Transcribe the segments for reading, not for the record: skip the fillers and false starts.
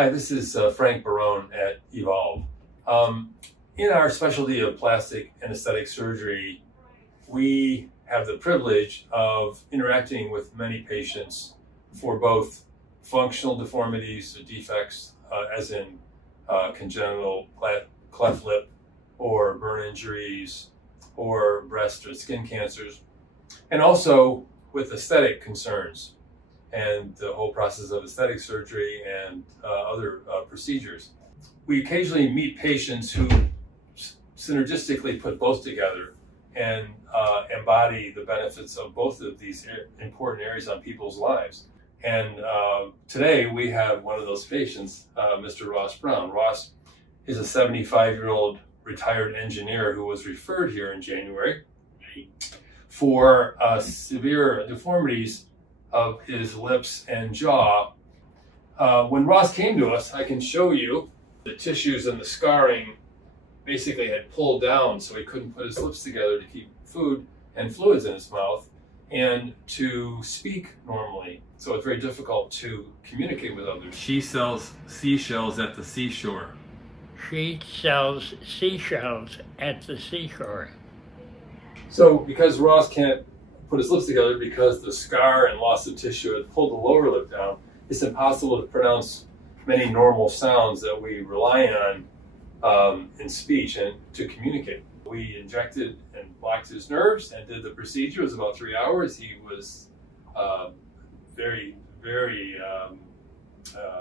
Hi, this is Frank Barone at EVOLV. In our specialty of plastic and aesthetic surgery, we have the privilege of interacting with many patients for both functional deformities or defects, as in congenital cleft lip or burn injuries or breast or skin cancers, and also with aesthetic concerns and the whole process of aesthetic surgery and other procedures. We occasionally meet patients who synergistically put both together and embody the benefits of both of these important areas on people's lives. And today we have one of those patients, Mr. Ross Brown. Ross is a 75-year-old retired engineer who was referred here in January for severe deformities of his lips and jaw. When Ross came to us, I can show you the tissues and the scarring basically had pulled down, so he couldn't put his lips together to keep food and fluids in his mouth and to speak normally. So it's very difficult to communicate with others. She sells seashells at the seashore. She sells seashells at the seashore. So because Ross can't put his lips together because the scar and loss of tissue had pulled the lower lip down, it's impossible to pronounce many normal sounds that we rely on in speech and to communicate. We injected and blocked his nerves and did the procedure. It was about 3 hours. He was very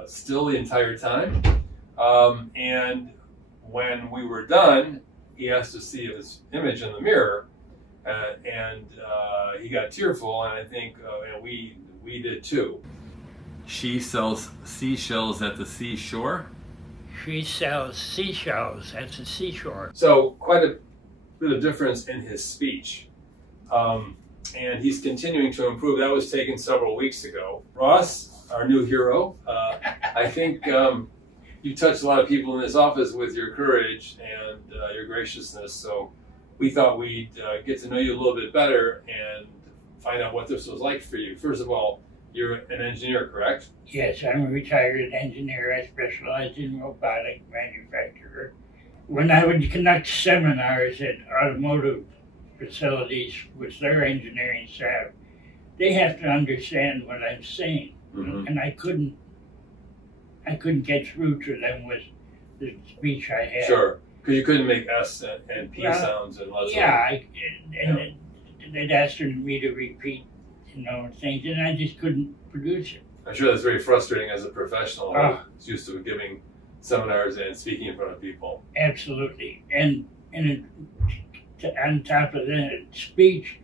still the entire time. And when we were done, he asked to see his image in the mirror, and he got tearful, and I think and we did too. She sells seashells at the seashore. She sells seashells at the seashore. So quite a bit of difference in his speech. And he's continuing to improve. That was taken several weeks ago. Ross, our new hero, I think you touched a lot of people in this office with your courage and your graciousness. So we thought we'd get to know you a little bit better and find out what this was like for you. First of all, you're an engineer, correct? Yes, I'm a retired engineer. I specialize in robotic manufacture. When I would conduct seminars at automotive facilities with their engineering staff, they have to understand what I'm saying. Mm-hmm. And I couldn't get through to them with the speech I had. Sure, because you couldn't make S and P sounds and lots of... They'd asked me to repeat, things, and I just couldn't produce it. I'm sure that's very frustrating as a professional who's used to giving seminars and speaking in front of people. Absolutely. And on top of that speech,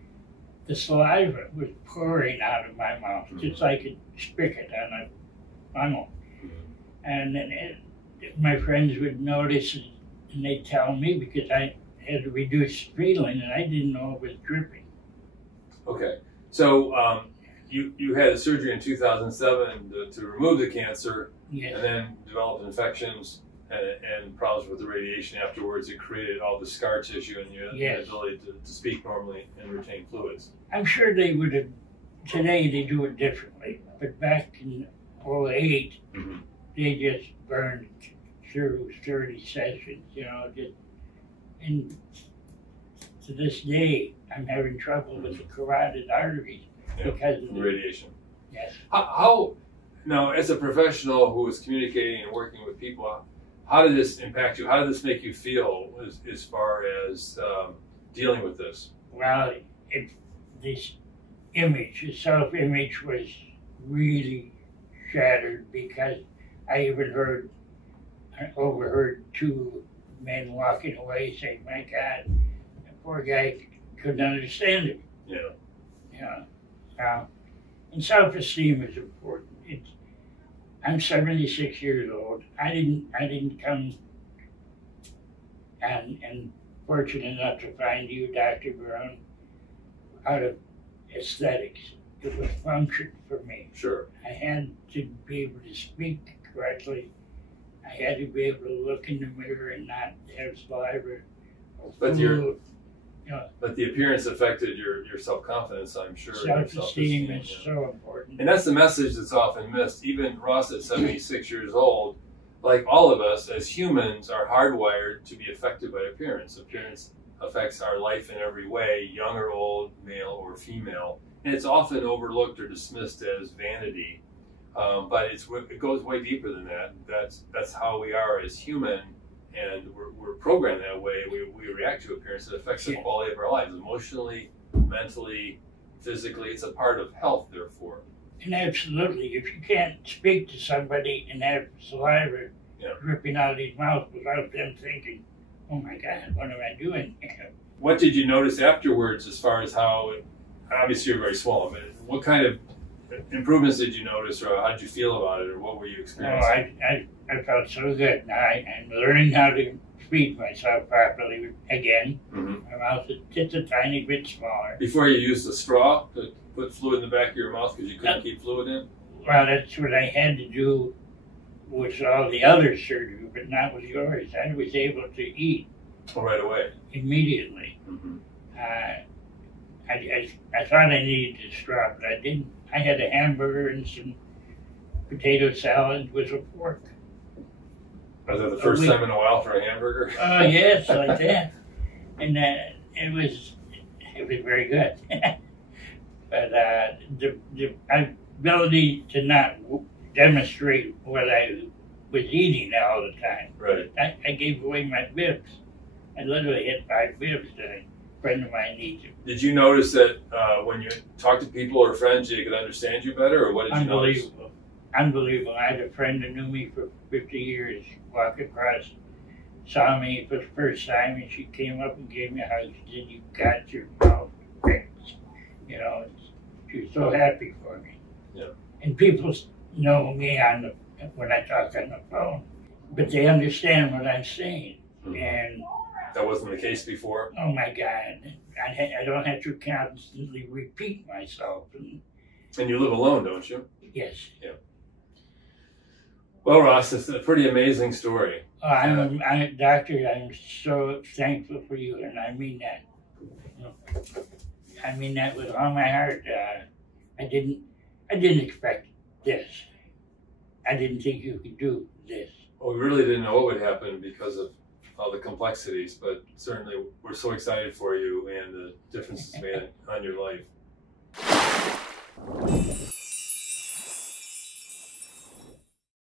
the saliva was pouring out of my mouth, just like a spigot on a funnel. And then my friends would notice, and they'd tell me because I had a reduced feeling, and I didn't know it was dripping. Okay. So you had a surgery in 2007 to remove the cancer, yes. And then developed infections and problems with the radiation afterwards. It created all the scar tissue and your yes. ability to speak normally and retain fluids. I'm sure they would have, today they do it differently, but back in 2008, they just burned through 30 sessions, and to this day, I'm having trouble with the carotid arteries because of the radiation. Yes. How now, as a professional who is communicating and working with people, how did this impact you? How did this make you feel as far as dealing with this? Well, this self-image was really shattered because I even overheard two men walking away saying, "My God, that poor guy couldn't understand it." And self-esteem is important. I'm 76 years old. I didn't come and fortunate enough to find you, Dr. Barone, out of aesthetics. It was function for me. Sure. I had to be able to speak correctly. I had to be able to look in the mirror and not have saliva or food. But the appearance affected your self-confidence, I'm sure. Self-esteem is so important. And that's the message that's often missed. Even Ross at 76 years old like all of us as humans are hardwired to be affected by appearance. Appearance affects our life in every way, young or old, male or female. And it's often overlooked or dismissed as vanity. But it goes way deeper than that. That's how we are as human, and we're programmed that way. We react to appearance. It affects the quality of our lives, emotionally, mentally, physically. It's a part of health, therefore. And absolutely, if you can't speak to somebody and have saliva dripping out of his mouth without them thinking, "Oh my God, what am I doing?" What did you notice afterwards, as far as how? Obviously, you're very small, but what kind of improvements did you notice, or how did you feel about it, or what were you experiencing? I felt so good. Now I'm learning how to feed myself properly again. Mm-hmm. My mouth is just a tiny bit smaller. Before you used the straw to put fluid in the back of your mouth because you couldn't keep fluid in? Well, that's what I had to do with all the other surgery, but not with yours. I was able to eat right away, immediately. Mm-hmm. I thought I needed a straw, but I didn't. I had a hamburger and some potato salad with a fork. Was that the first time in a while for a hamburger? Oh, yes, like that. And it was very good. But the ability to not demonstrate what I was eating all the time. Right. I gave away my bibs. I literally had 5 bibs that a friend of mine needed. Did you notice that when you talked to people or friends, they could understand you better, or what did you notice? Unbelievable. Unbelievable. I had a friend that knew me for 50 years, walk across, saw me for the first time, and she came up and gave me a hug. She said, "You got your mouth fixed." You know, she was so happy for me. Yeah. And people know me when I talk on the phone, but they understand what I'm saying. Mm-hmm. And that wasn't the case before? Oh my God. I don't have to constantly repeat myself. And you live alone, don't you? Yes. Yeah. Well, Ross, it's a pretty amazing story. Doctor, I'm so thankful for you, and I mean that. I mean that with all my heart. I didn't expect this. I didn't think you could do this. Well, we really didn't know what would happen because of all the complexities, but certainly we're so excited for you and the difference it's made on your life.